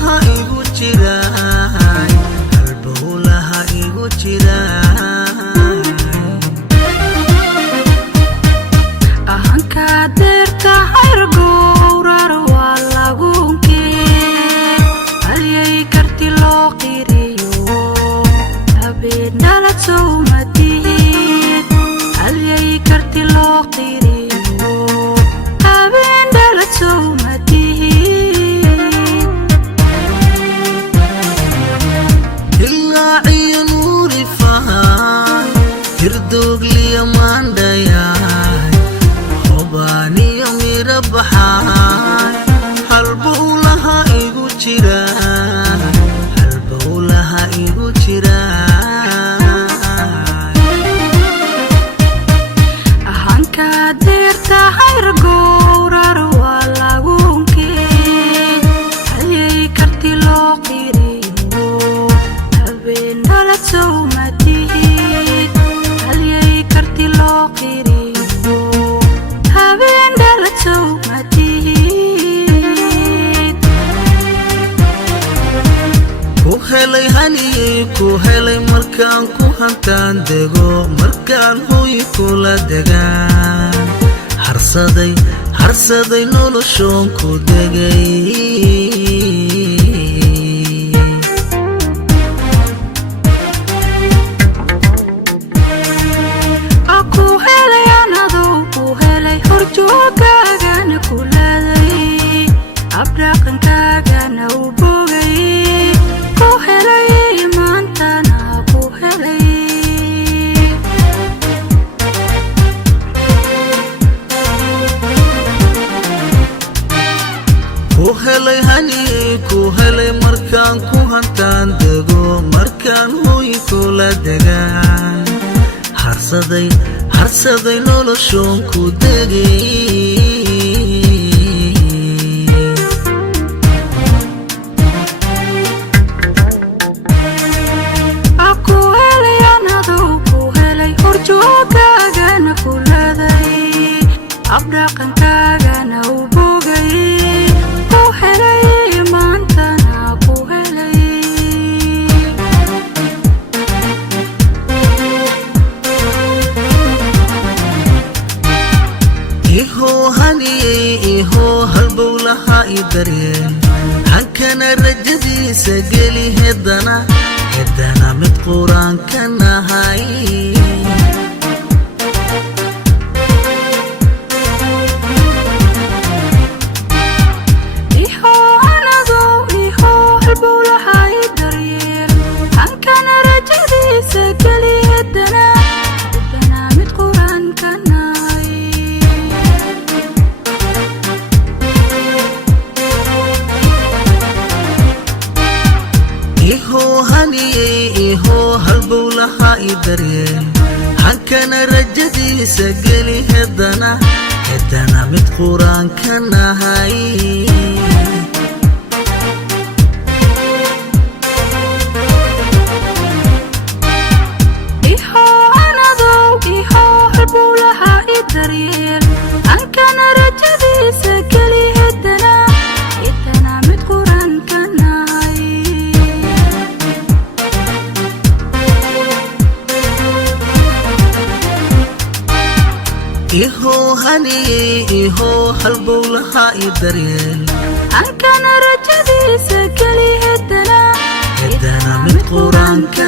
halbowlaha igu jiray halbowlaha igu jiray ahanka deerta hargowrar waa lagunke halyay karti loo qiriyo habeen dhalad sowmadid halyay karti loo qiriyo habeen dhalad sowmadid ilaaciyo nuuri fahay hirdoogliya maandhayaay hobaaniyo mira baxaay halbowlaha igu jiray halbowlaha igu jiray ahanka deerta hargowrar waa lagunke halyay karti loo qiriyo habeen dhalad sowmadid halyay karti loo qiriyo habeen dhalad sowmadid ku helay haniyey ku helay markaan ku hantaan dego markaan hoy kula degaan harsaday noloshoon ku degay aku helay anadoo ku helay horjoogkaagana kuladay abdhaqankaagana u bogay ku helay maantana ku helay ku helay haniyey ku helay markaan ku hantaan dego markaan hoy kula degaan harsaday noloshoon ku degay aku helay anadoo ku helay horjoogkaagana kuladay abdhaqankaagana u bogay ku helay maantana ku helay ihoo haniyey ihoo halbowlaha i daryeel hankana rajadiisa geli heddana mid qur-aanka nahay ihoo anadoo ihoo halbowlaha i daryeel hankana rajadiisa geli heddana mid qur-aanka nahay ihoo haniyey ihoo halbowlaha i daryeel hankana rajadiisa geli heddana mid qur-aanka nahay ihoo anadoo ihoo halbowlaha i daryeel hankana rajadiisa geli heddana mid qur-aanka nahay ihoo haniyey ihoo halbowlaha i daryeel hankana rajadiisa geli heddana mid qur-aanka